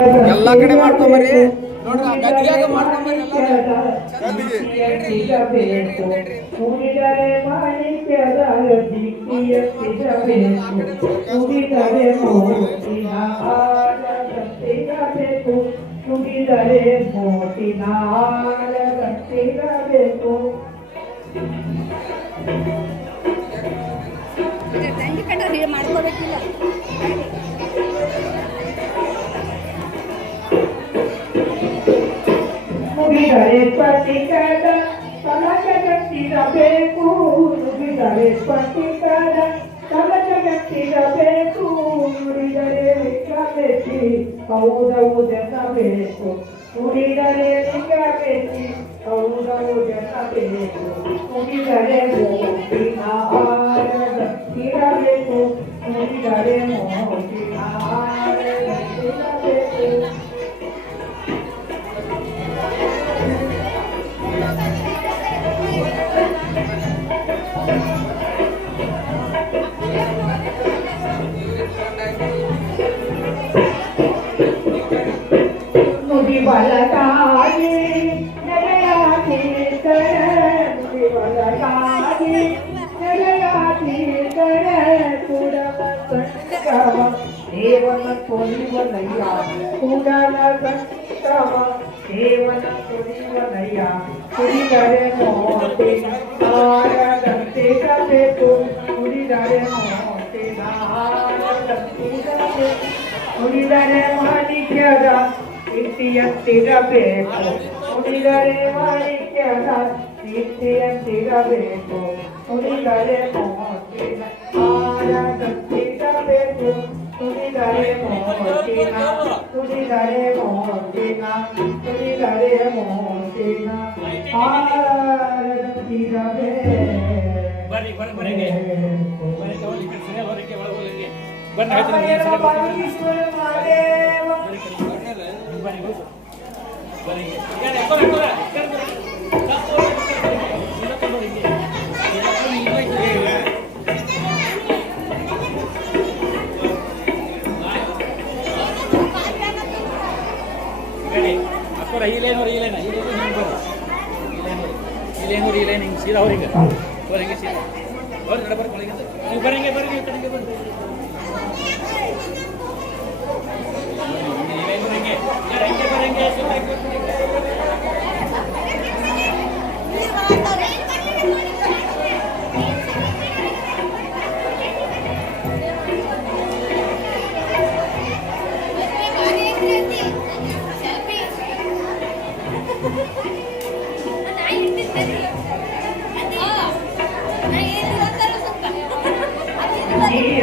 ಎಲ್ಲ ಕಡೆ ಮಾಡ್ಕೊಂಬರಿ ನೋಡ್ರಿ, ಆ ಗದ್ದಿಯಾಗ ಮಾಡ್ಕೊಂಬರಿ ಕುಡಿದರೆ ಮಾಣಿಕ್ಯದ ದಿಕ್ಕಿಯ ಸಿಗಬೇಕು, ಕುಡಿದರೆ ಮೋಟಿನ ಹಾರಗಟ್ಟಿರಬೇಕು, ಕುಡಿದರೆ ಮೋಟಿನ ಹಾರಗಟ್ಟಿರಬೇಕು. ಮಾಡ್ಕೋಬೇಕಿಲ್ಲ. ನುಡಿದರೆ ಸ್ಫಟಿಕದ ಕಲಕಗಟ್ಟಿರಬೇಕು, ನುಡಿದರೆ ಸ್ಫಟಿಕದ ಕಲಕಗಟ್ಟಿರಬೇಕು, ನುಡಿದರೆ ಲಿಂಗವೆತ್ತಿ ಹೌದೌದೆನ್ನಬೇಕು, ನುಡಿದರೆ ಲಿಂಗವೆತ್ತಿ ಹೌದೌದೆನ್ನಬೇಕು, ನುಡಿದರೆ ಮೋಟಿನ ಹಾರಗಟ್ಟಿರಬೇಕು, ನುಡಿದರೆ ಮೋಟಿನ ಹಾರಗಟ್ಟಿರಬೇಕು. ನುಡಿ ಬಲಗಾಗಿ ನಡೆಯಾತೀರ್ಕರ, ನುಡಿ ಬಲಗಾಗಿ ನಡೆಯಾತೀರ್ಕರ, ಕೂಡಲ ಸಂಗಮ ದೇವನ ಕೊಲಿವನಯ್ಯ, ಕೂಡಲ ಸಂಗಮ ದೇವನ ಕೊಲಿವನಯ್ಯ, ಕುಡಿದರೆ ಮೋಟಿನ ಹಾರದಂತಿರಬೇಕು, ಕುಡಿದರೆ ಮೋಟಿನ ಹಾರದಂತಿರಬೇಕು, ಕುಡಿದರೆ ಮಾಣಿಕ್ಯದ ಕೀರ್ತಿಯಂತಿರಬೇಕು, ಕುಡಿದರೆ ಮಾಣಿಕ್ಯದ ಕೀರ್ತಿಯಂತಿರಬೇಕು, ಕುಡಿದರೆ ಮೋಟಿನ ಹಾರದಂತಿರಬೇಕು, ಕುಡಿದರೆ ಮೋಟಿನ ಕುಡಿದರೆ ಮೋಟಿನ ಕುಡಿದರೆ ಮೋಟಿನ ಹಿಂಗೆ ಸೀದಾ ಅವ್ರಿಗೆ ಅವ್ರಿಗೆ ಸೀದಾ ಅವ್ರ ಕಡೆ ಬರ್ಕೊಳ್ಳಿ, ನೀವು ಬರಂಗೆ ಬರಂಗೆ ಕಡೆಗೆ ಬನ್ನಿ.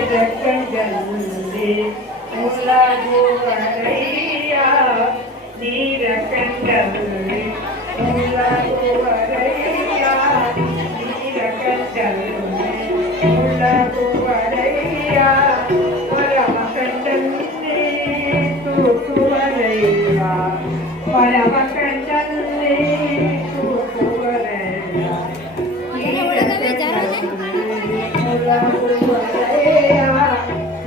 ನೀರಕಂಡಲ್ಲಿ ಮುಲಗುವರಯ್ಯ, ನೀರಕಂಡಲ್ಲಿ ಮುಲಗುವರಯ್ಯ, ನೀರಕಂಡಲ್ಲಿ ಮುಲಗುವರಯ್ಯ, ಪರಮಕಂಡಲ್ಲಿ ತೂಕುವರಯ್ಯ, ಪರಮಕಂಡಲ್ಲಿ ತೂಕುವರಯ್ಯ, ನೀರಕಂಡಲ್ಲಿ ಮುಲಗುವರಯ್ಯ,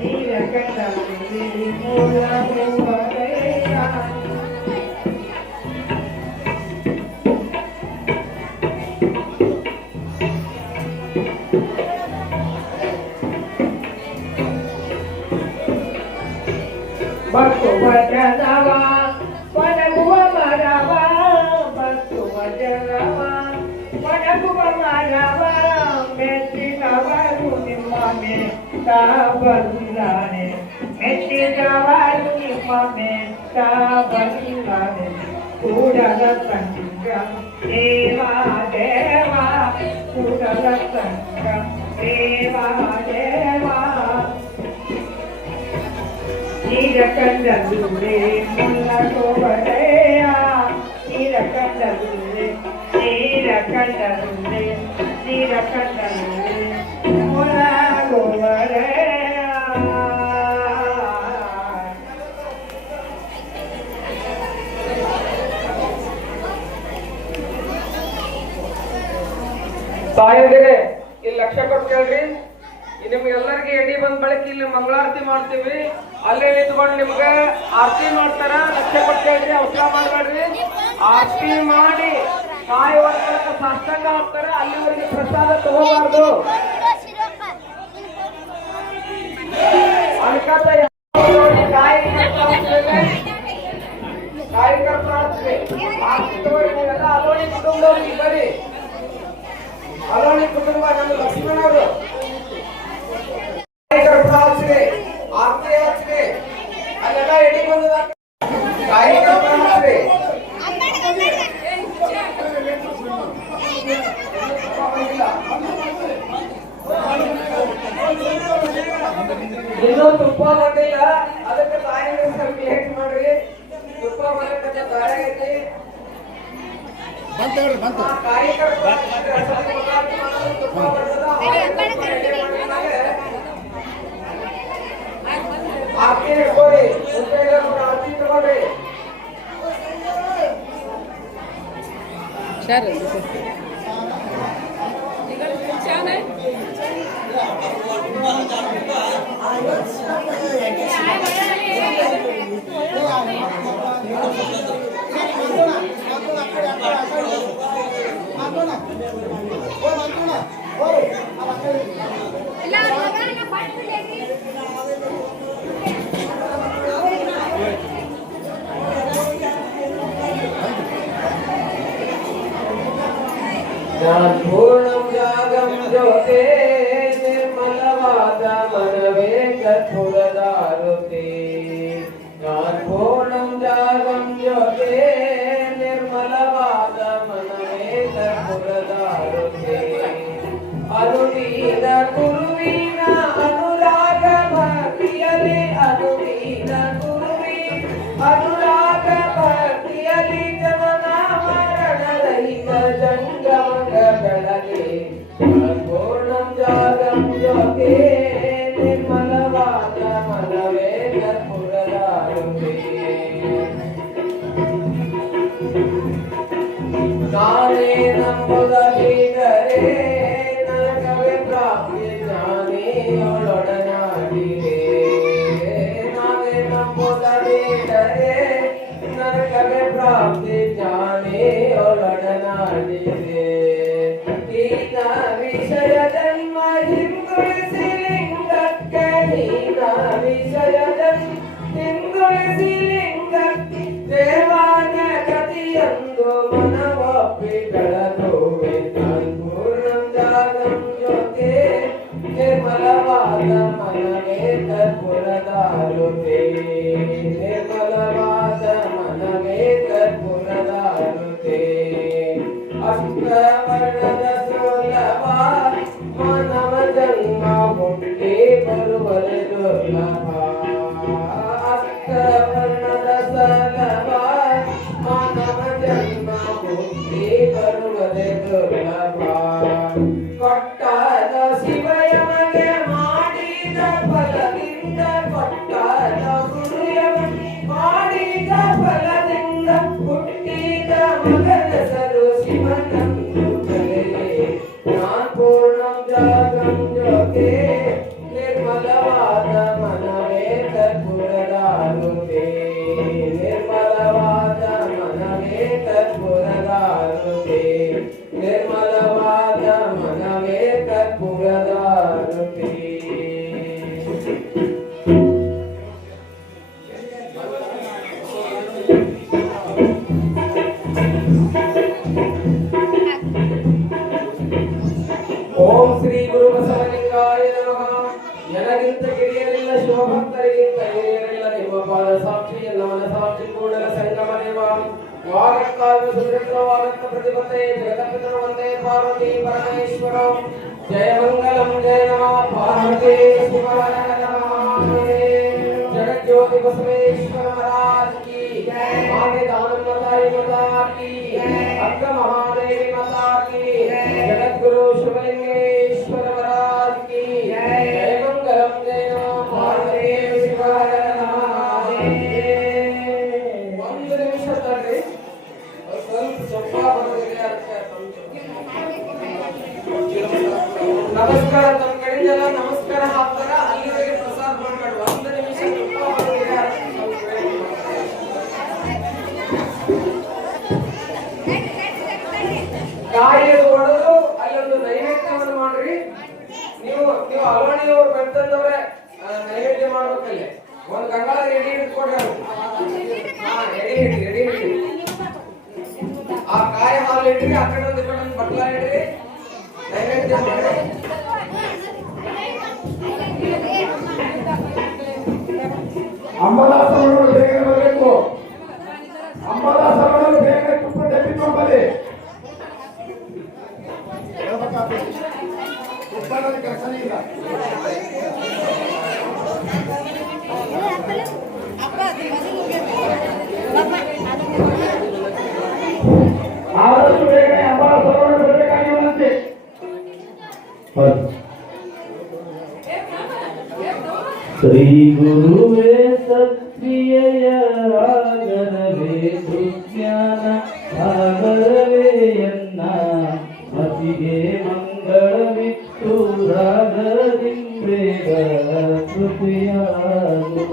ನೀರಕಂಡಲ್ಲಿ ಮುಲಗುವರಯ್ಯ. ಬರ್ತುವ ಜನವ ಒಣಗುವ ಮರವ, ಬರ್ತುವ ಜನವ ಒಣಗುವ ಮರವ, ಮೆಚ್ಚಿನವರು ನಿಮ್ಮ ಮೆತ್ತ ಬಲ್ಲಾನೆ, ಮೆಚ್ಚಿನವರು ನಿಮ್ಮ ಮೆತ್ತ ಬಲ್ಲಾನೆ, ಕೂಡಲ ಸಂಗಮ ದೇವಾ ದೇವಾ, ಕೂಡಲ ಸಂಗಮ ದೇವಾ ದೇವಾ. ನೀರಕಂಡಲ್ಲುರೆ ಮುಲ್ಲಗುವರಯ್ಯ, ನೀರಕಂಡಲ್ಲುರೆ ನೀರಕಂಡಲ್ಲುರೆ ನೀರಕಂಡಲ್ಲುರೆ ಮುಲ್ಲಗುವರಯ್ಯ. ತಾಯಂದಿರೇ ಇಲ್ಲಿ ಲಕ್ಷ್ಯ ಕೊಟ್ಟು ಕೇಳ್ರಿ, ನಿಮ್ಗೆಲ್ಲರಿಗೆ ಎಡಿ ಬಂದ್ ಬಳಕೆ ಇಲ್ಲಿ ಮಂಗಳಾರತಿ ಮಾಡ್ತೀವಿ. ಅಲ್ಲೇ ನಿಂತ್ಕೊಂಡು ನಿಮ್ಗೆ ಆರತಿ ಮಾಡ್ತಾರ. ಲಕ್ಷ್ಯ ಕೊಡ್ತೇಳ್ರಿ, ಅವಸರ ಮಾಡ್ಬೇಡ್ರಿ. ಆರತಿ ಮಾಡಿ ಕಾಯಿ ಹೊರತನಕ ಸಾಷ್ಟಾಂಗ ಹಾಕ್ತಾರ. ಅಲ್ಲಿವರೆಗೆ ಪ್ರಸಾದ ತಗೋಬಾರ್ದು. ಅನ್ಕತ ಕಾಯಿ ಕರ್ತ ಆರತಿ ತಗೋರಿ. ನೀವೆಲ್ಲ ಅಲೋಣಿ ಕುಟುಂಬದವ್ರಿಗೆ ಬರ್ರಿ. ಅಲೋಣಿ ಕುಟುಂಬ ನಮ್ಮ ಲಕ್ಷ್ಮಣವರು ಹಚ್ಚಿರಿ, ಆರತಿ ಹಚ್ಚಿರಿ. ಅಲ್ಲೆಲ್ಲ ಎಡಿ ಬಂದದ ಕಾಯಿ ಕರ್ತ ಹಚ್ಚಿರಿ. ಇನ್ನೂ ತುಪ್ಪ ಬಂದಿಲ್ಲ, ಅದಕ್ಕೆ ತಾಯಿಗೆ ಸ್ವಲ್ಪ ಲೇಟ್ ಮಾಡ್ರಿ. ತುಪ್ಪ ಬರಕ್ಕೆ ತಯಾರಾಗೈತಿ. ಕಾಯಿ ಕರ್ತ ತುಪ್ಪ ಬರ್ತದ. ಆರತಿ ಇಟ್ಕೋರಿ, ಆರತಿ ತಗೊಳ್ರಿ. पूर्णं जागं ज्योते निर्मलवाद मनवे कर्पूरदारुते. पूर्णं जागं ज्योते निर्मलवाद मनवे कर्पूरदारुते. अनुदीन गुरुविನ ಅನುರಾಗ ಭಕ್ತಿಯಲಿ, ಅನುದೀನ ಗುರುವಿ ಅನುರಾಗ ಭಕ್ತಿಯಲಿ ಜನನ ಮರಣರಹಿತ ಜಂಗಮ ಬೆಳಗ್ಗೆ. ಪೂರ್ಣಂ ಜಾಗಂ ಜ್ಯೋತಿ ನಿರ್ಮಲವಾದ ಮನವೇ ಕರ್ಪೂರದಾರುತೆ. ನಾನೇ ನಂಬುದಲಿದರೆ ನರಕವೇ ಪ್ರಾಪ್ತಿ, ಜ್ಞಾನಿಯೊಳೊಡನಾಡಿದೆ. ನಾನೇ ನಂಬುದಲಿದರೆ ನರಕವೇ ಪ್ರಾಪ್ತಿ, ಜ್ಞಾನಿಯೊಳೊಡನಾಡಿದೆ. ಹೀನ ವಿಷಯ ಜನ್ಮ ಹಿಂದುಳಿಸಿ ಲಿಂಗಕ್ಕೆ, ಹೀನ ವಿಷಯ ಜನ್ಮ ಹಿಂದುಳಿಸಿ ಲಿಂಗಕ್ಕೆ. ದೇವಾನ ಗತಿಯಂದು ಮನವೊಪ್ಪಿ ಬೆಳಗುವೆ. ಪೂರ್ಣಂ ಜಾಗಂ ಜ್ಯೋತಿ ನಿರ್ಮಲವಾದ ಮನವೇ ಕರ್ಪೂರದಾರುತೆ. ನಿರ್ಮಲವಾದ ಮನವೇ ಕರ್ಪೂರದಾರುತೆ. ಅಷ್ಟವರ್ಣದ ಸುಲಭ ಮಾನವ ಜನ್ಮ ಹುಟ್ಟಿ ಬರುವರೆ ದುರ್ಲಭ. ಅಷ್ಟವರ್ಣದ ಸಲಭ ಮಾನವ ಜನ್ಮ ಹುಟ್ಟಿ ಬರುವರೆ ದುರ್ಲಭ. ಕೊಟ್ಟಾದ ಶಿವಯಮಗೆ ಮಾಡಿದ ಫಲದಿಂದ, ಕೊಟ್ಟಾದ ಗುರುಯಮಗೆ ಮಾಡಿದ ಫಲದಿಂದ ಹುಟ್ಟಿದ ಮಗನಸರು ಶಿವನಂದು ಕರೆಯೇ. ಪೂರ್ಣಂ ಜಾಗಂ ಜ್ಯೋತಿ ನಿರ್ಮಲವಾದ ಮನವೇ ಕರ್ಪೂರದಾರುತೆ. ನಿರ್ಮಲವಾದ ಮನವೇ ಕರ್ಪೂರದಾರುತೆ. ನಿರ್ಮಲವಾದ ಮನವೇ ಕರ್ಪೂರದಾರುತೆ. ಓಂ ಶ್ರೀ ಗುರು ಬಸವಲಿಂಗಾಯ ನಮಃ. ನನಗಿಂತ ಕಿರಿಯರಿಲ್ಲ, ಶಿವಭಕ್ತರಿಗಿಂತ ಹಿರಿಯರಿಲ್ಲ. ನಿಮ್ಮ ಪಾದ ಸಾಕ್ಷಿ, ಎಲ್ಲ ಮನ ಸಾಕ್ಷಿ, ಕೂಡಲ ಸಂಗಮ ದೇವ. ವಾಗಕ್ಕಾಗ ಸುಂದರವಾಗತ್ತ ಪ್ರತಿಪತ್ತೆ ಜಗದಪಿತೃ ವಂದೇ ಪಾರ್ವತಿ ಪರಮೇಶ್ವರ. ಜಯ ಮಂಗಲಂ ಜಯ ನಮಃ ಪಾರ್ವತಿ ಶಿವನ ನಮಃ. ಜಗಜ್ಯೋತಿ ಬಸವೇಶ್ವರ ಮಹಾರಾಜ್ ಕಿ ಜಯ. ಮಾತೆ ದಾನಮ್ಮ ತಾಯಿ ಮಾತಾ ಕಿ ಜಯ. ಅಕ್ಕ ಮಹಾದೇವಿ ಮಾತಾ ಕಿ ಜಯ. ಜಗದ್ಗುರು ಶಿವಲಿಂಗೇಶ್ವರ ಮಹಾರಾಜ್ ಕಿ ಜಯ. ಜಯ ಮಂಗಲಂ ಜಯ ನಮಃ ಪಾರ್ವತಿ ಶಿವನ ನಮಃ. ಒಂದು ನಿಮಿಷ ತಡ್ರಿ, ಸ್ವಲ್ಪ ಬರೋದಿಲ್ಲ. ನಮಸ್ಕಾರ, ತಮ್ಮ ಕಡೆಯಿಂದ ನಮಸ್ಕಾರ ಹಾಕ್ತಾರ. ಅಲ್ಲಿವರೆಗೆ ಪ್ರಸಾದ ಮಾಡ್ಬೇಡ. ಒಂದು ನಿಮಿಷ ಕಾಯಿದು ಹೊಡೆದು ಅಲ್ಲೊಂದು ನೈವೇದ್ಯವನ್ನು ಮಾಡ್ರಿ. ನೀವು ಅಲವಾಣಿಯವ್ರು ಬಂತಂದವ್ರೆ ನೈವೇದ್ಯ ಮಾಡ್ಬೇಕಲ್ಲಿ ಒಂದು ಗಂಗಾಳ ಎಡಿ ಹಿಡ್ಕೊಡ್ರಿ. ಎಡಿ ಹಿಡಿ ಆ ಕಾಯಿ ಹಾಲು ಇಡ್ರಿ, ಆ ಕಡೆ ಒಂದು ಬಟ್ಲ ಇಡ್ರಿ, ನೈವೇದ್ಯ ಮಾಡ್ರಿ. ಅಂಬದಾಸರು ಬೇಗ ಬರಬೇಕು. ಅಂಬದಾಸರು ಬೇಗ ತುಪ್ಪ ತೆಗೆದುಕೊಂಡು ಬನ್ನಿ. ತುಪ್ಪದಲ್ಲಿ ಕೆಲಸನೇ ಇಲ್ಲ. ಆದಷ್ಟು ಬೇಗನೆ ಅಂಬದಾಸರು ಬರಬೇಕಾಗಿರುವಂತೆ. ಶ್ರೀ ಗುರುವೇ ಸತ್ಕ್ರಿಯೆಯ ರಾಗರವೇ ಸುಜ್ಞಾನ ಸಾಗರವೇ ಎನ್ನ ಮತಿಗೆ ಮಂಗಳವಿತ್ತು ರಾಗದಿಂಬೇಗ ಕೃಪೆಯಾಗು.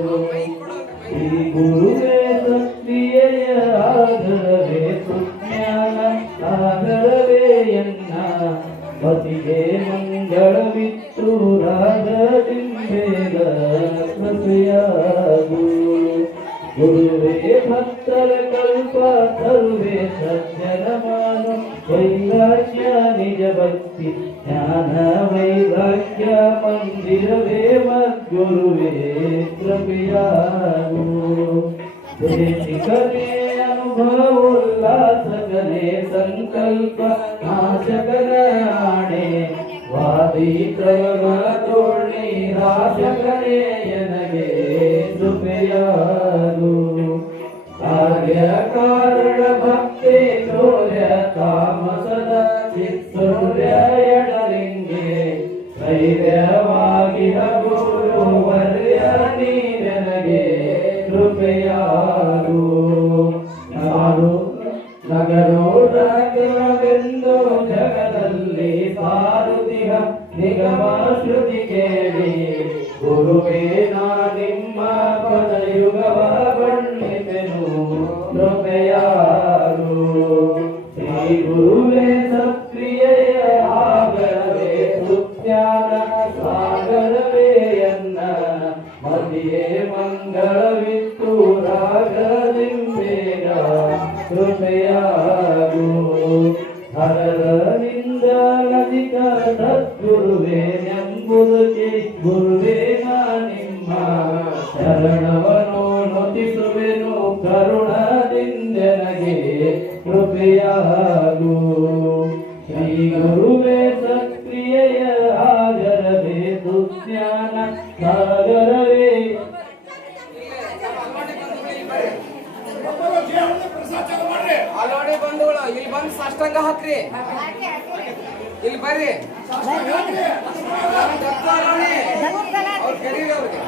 ಶ್ರೀ ಗುರುವೇ ಸತ್ಕ್ರಿಯೆಯ ರಾಗರವೇ ಸುಜ್ಞಾನ ಸಾಗರವೇ ಎನ್ನ ಮತಿಗೆ ಮಂಗಳವಿತ್ತು ರಾಗದಿಂಬೇಗ ಕೃಪೆಯಾಗು. ಗುರುವೇ ಭಕ್ತರ ಕಲ್ಪ ತರುವೆ ಸಜ್ಜನ ಮಾನು ವೈರಾಗ್ಯ ನಿಜ ಭಕ್ತಿ ಜ್ಞಾನ ವೈರಾಗ್ಯ ಮಂದಿರವೇ ಮದ್ಗುರುವೇ ಕೃಪೆಯಾಗು. ದೇಶಿಕನೇ ಅನುಭವೋಲ್ಲಾಸಕನೇ ಸಂಕಲ್ಪ ನಾಶಕನ ಆಣೆ ವಾದಿ ತ್ರಯಗಳ ತೋಳ್ನಿ ರಾಶಕನೇ ಎನಗೆ ಕೃಪೆಯಾಗು. ಕಾರ್ಯ ಕಾರಣ ಭಕ್ತಿ ಸೂರ್ಯ ತಾಮಸದ ಚಿತ್ತೂರ್ಯ ಎಡಲಿಂಗೆ ಧೈರ್ಯವಾಗಿರ ಗುರುವರ್ಯ ನೀನೆನಗೆ ಕೃಪೆಯಾಗು. ನಗರೋಡವೆಂದು ಜಗದಲ್ಲಿ ಸಾರುತಿಹ ನಿಗಮ ಶ್ರುತಿ ಕೇಳಿ ಗುರುವೇ ನಾ ನಿಮ್ಮ ಪದಯುಗವ ಬಣ್ಣಿಸೆನು ಕೃಪೆಯಾಗು. ಶ್ರೀ ಗುರುವೇ ಸತ್ಕ್ರಿಯೆಯ ಆಗರವೇ ಸುಜ್ಞಾನ ಸಾಗರವೇ ಎನ್ನ ಮತಿಯೇ ಮಂಗಳವಿತ್ತು ರಾಗದಿಂಬೇಗ ಕೃಪೆಯಾಗು. ಹರನಿಂದ ನದಿಕ ಸದ್ಗುರುವೇ ಎಂಬುದಕ್ಕೆ ಗುರುವೇ ನಾ ನಿಮ್ಮ ಶರಣವನು ನುತಿಸುವೆನು ಕರುಣದಿಂದೆನಗೆ ಕೃಪೆಯಾಗು. ಶ್ರೀ ಗುರುವೇ ಸತ್ಕ್ರಿಯೆಯ ಆಗರವೇ ಸುಜ್ಞಾನ ಸಾಗರವೇ. ಅಲವಾಡಿ ಬಂಧುಗಳು ಇಲ್ಲಿ ಬಂದು ಸಾಷ್ಟಾಂಗ ಹಾಕ್ರಿ. ಇಲ್ಲಿ ಬರ್ರಿ. ಅವ್ರು ಕರೀರಿ ಅವ್ರಿಗೆ.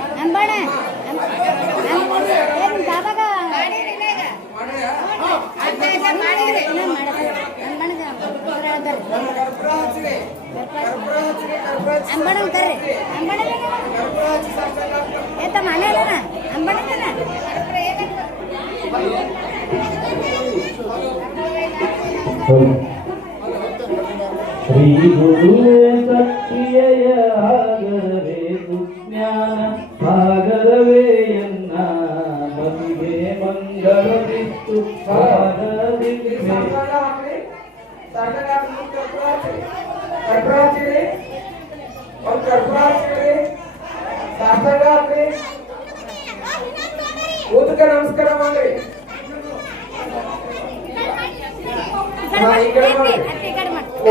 ಕರ್ಪೂರ ಹಚ್ಚಿರಿ. ಕರ್ಪೂರ ಹಚ್ಚಿರಿ. ಕರ್ಪೂರ ಹಚ್ಚಿ ಸಾಷ್ಟಾಂಗ ಶ್ರೀ ಗುರುವೇ ಸತ್ಕ್ರಿಯೆಯ ಆಗರವೇ ಸುಜ್ಞಾನ ಸಾಗರವೇ ಎನ್ನ ಮತಿಗೆ ಮಂಗಳವಿತ್ತು ರಾಗದಿಂಬೇಗ. ಊತಕ ನಮಸ್ಕಾರ ಮಾಡ್ರಿ.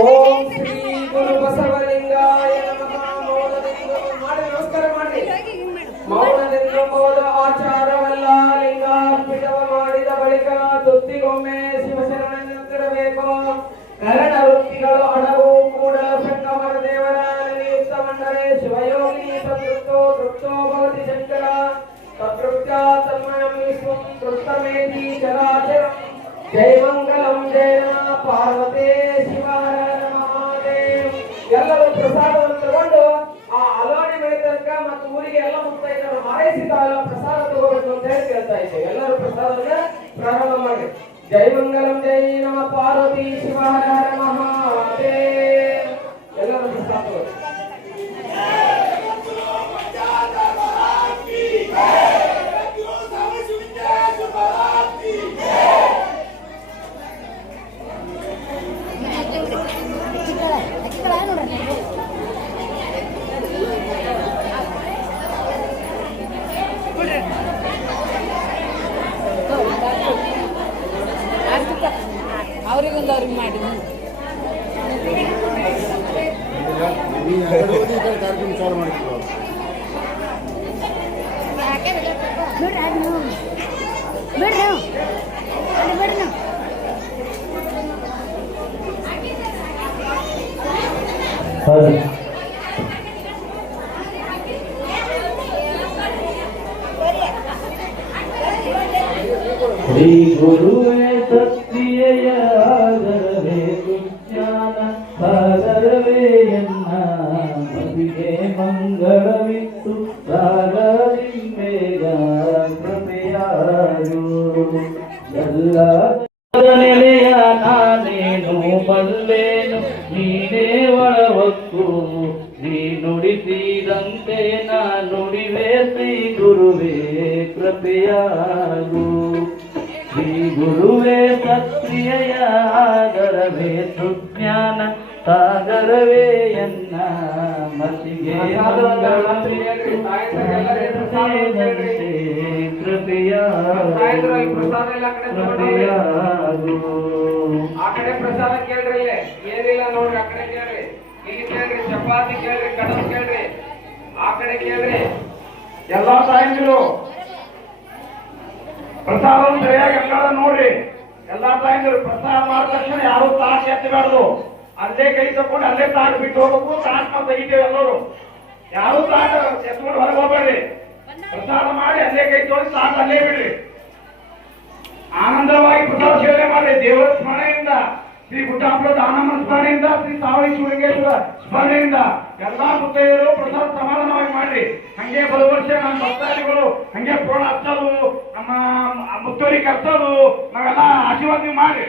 ಓಂ ಶ್ರೀ ಗುರು ಬಸವಲಿಂಗಾಯ ನಮಃ. ಮೌನದಿಂದ ಮಾಡಿ ನಮಸ್ಕಾರ ಮಾಡ್ರಿ. ಮೌನದಿಂದ ಮೌನ ಆಚಾರವಲ್ಲ. ಲಿಂಗಾರ್ಪಿತವ ಮಾಡಿದ ಬಳಿಕ ತುತ್ತಿಗೊಮ್ಮೆ ಶಿವಶರಣೆಂದಿರಬೇಕು. ಕರಣ ವೃತ್ತಿಗಳು ಹಣವು ಕೂಡ ಸಂಗಮರ ದೇವರ ನಿಯುಕ್ತ ಮಂಡರೆ ಶಿವಯೋಗಿ ತೃಪ್ತೋ ತೃಪ್ತೋ ಭವತಿ ಶಂಕರ ತೃಪ್ತ್ಯ ತನ್ಮಯಂ ವಿಶ್ವಂ ತೃಪ್ತಮೇತಿ ಚರಾಚರಂ. ಜಯ ಮಂಗಲಂ ಜಯ ಪಾರ್ವತೇ ಶಿವ ಹರ ಮಹಾದೇವ್. ಎಲ್ಲರೂ ಪ್ರಸಾದವನ್ನು ತಗೊಂಡು ಆ ಅಲವಾಡಿ ಬೆಳೆದಕ್ಕ ಮತ್ತು ಊರಿಗೆ ಎಲ್ಲ ಮುತ್ತೈದರು ಹಾರೈಸಿದ ಪ್ರಸಾದ ತಗೋಬೇಕು ಅಂತ ಹೇಳಿ ಕೇಳ್ತಾ ಇದ್ದೇವೆ. ಎಲ್ಲರೂ ಪ್ರಸಾದವನ್ನ ಪ್ರಾರಂಭ ಮಾಡಿ. जय मंगलम जय नमः पार्वती शिव हर हर महादेव ಎಲ್ಲರೂ ಸಾಕು ಅವರಿಗೊಂದು ಅವ್ರಿಗೆ ಮಾಡಿ ಕಾರ್ಯಕ್ರಮ ಚಾಲು ಮಾಡಿದ್ರು ಶ್ರೀ ಗುರುವೇ ಸತ್ಯಯಾಗರವೇ ಸುಜ್ಞಾನ ಸಾಗರವೇ ಎನ್ನ ಮದಿಗೆ ಮಂಗಳವಿತ್ತು ಸಾಗರಿಂಬೇಗ ಕೃಪೆಯಾರು ಎಲ್ಲ ನೆಲೆಯ ನಾನೇನು ಬಲ್ಲೇನು ನೀನೇ ಒಳವಕ್ಕು ನೀ ನುಡಿಸಿದಂತೆ ನಾ ನುಡಿವೆ ಶ್ರೀ ಗುರುವೇ ಕೃಪೆಯಾಗು ಶ್ರೀ ಗುರುವೇ ಸತ್ಯಯಾಗರವೇ ಸುಜ್ಞಾನ ಸಾಗರವೇ ಎನ್ನ ಮತಿಗೆ ಕೃಪೆಯಾಗು ಆ ಕಡೆ ಪ್ರಸಾದ ಕೇಳ್ರಿ ಇಲ್ಲೇ ಏನಿಲ್ಲ ನೋಡ್ರಿ ಆ ಕಡೆ ಕೇಳ್ರಿ ಇಲ್ಲಿ ಕೇಳ್ರಿ ಚಪಾತಿ ಕೇಳ್ರಿ ಕಡಬ ಕೇಳ್ರಿ ಆ ಕಡೆ ಕೇಳ್ರಿ ಎಲ್ಲಾ ತಾಯಂದಿರು ಪ್ರಸಾದ ಸರಿಯಾಗಿ ಅಂಗಾಳ ನೋಡ್ರಿ. ಎಲ್ಲಾ ತಾಯಂದಿರು ಪ್ರಸಾದ ಮಾಡಿದ ತಕ್ಷಣ ಯಾರು ತಾಟ್ ಎತ್ತಬಾರ್ದು. ಅಲ್ಲೇ ಕೈ ತಕೊಂಡು ಅಲ್ಲೇ ತಾಟ್ ಬಿಟ್ಟು ಹೋಗ್ಬೇಕು. ತಾಟ್ ನಾವು ತೆಗಿತೇವೆ ಎಲ್ಲರೂ. ಯಾರು ತಾಟ್ ಎತ್ಕೊಂಡು ಹೊರಗೆ ಹೋಗ್ಬೇಡ್ರಿ. ಪ್ರಸಾದ ಮಾಡಿ ಅಲ್ಲೇ ಕೈ ತೊಗೊಂಡು ತಾಟ್ ಅಲ್ಲೇ ಬಿಡ್ರಿ. ಆನಂದವಾಗಿ ಪ್ರಸಾದ ಸೇವನೆ ಮಾಡಿ ದೇವರ ಸ್ಮರಣೆಯಿಂದ, ಶ್ರೀ ಗುಡ್ಡಾಪುರದ ಆನಂದ ಸ್ಮರಣೆಯಿಂದ, ಶ್ರೀ ಸಾವಳಿ ಶಿವಲಿಂಗೇಶ್ವರ ಸ್ಮರಣೆಯಿಂದ ಎಲ್ಲಾ ಮುತ್ತೈದರು ಪ್ರಸಾದ ಸಮಾಧಾನವಾಗಿ ಮಾಡ್ರಿ. ಹಂಗೆ ಬರುವ ವರ್ಷ ನಮ್ಮ ಭಕ್ತಾದಿಗಳು ಹಂಗೆ ಫೋನ್ ಹಚ್ಚೋದು, ನಮ್ಮ ಮುತ್ತೂರಿಗೆ ಕರ್ಸೋದು, ನಾವೆಲ್ಲ ಆಶೀರ್ವಾದ ಮಾಡ್ರಿ.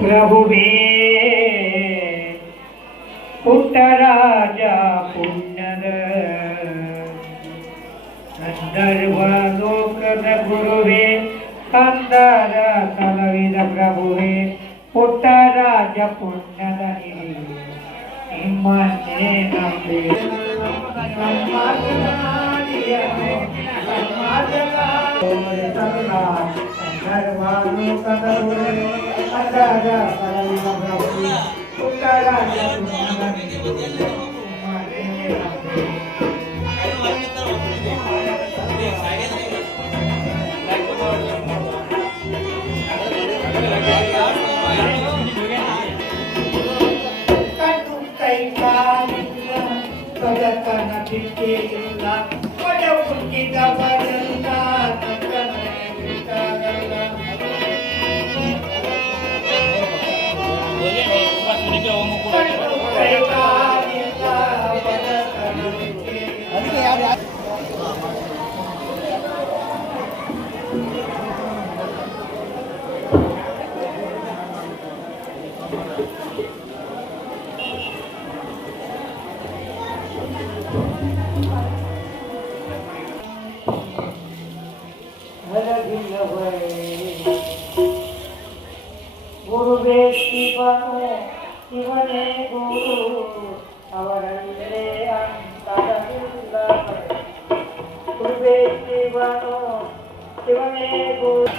ಪ್ರಭುವೇ ಪುಟ್ಟರಾಜ ಪುಣ್ಯದ ಗಂಧರ್ವ ಲೋಕದ ಗುರುವೇ ಕಂದರ ಕಲವಿದ ಪ್ರಭುವೇ ಪುಟ್ಟರಾಜ ಪುಣ್ಯದ ನಿಮ್ಮನ್ನೇ ನಂಬಿ ಬಡತನ ಬಿಟ್ಟೇ ಇಲ್ಲ, ಒಡ ಹುಟ್ಟಿದ ಬಡಲ್ಲ ಗುರುವೇ ಶಿವನು ಶಿವನೇ ಗುರು ಅವರಲ್ಲೇ ಅಂತರವಿಲ್ಲ. ಗುರುವೇ ಶಿವನು ಶಿವನೇ ಗುರು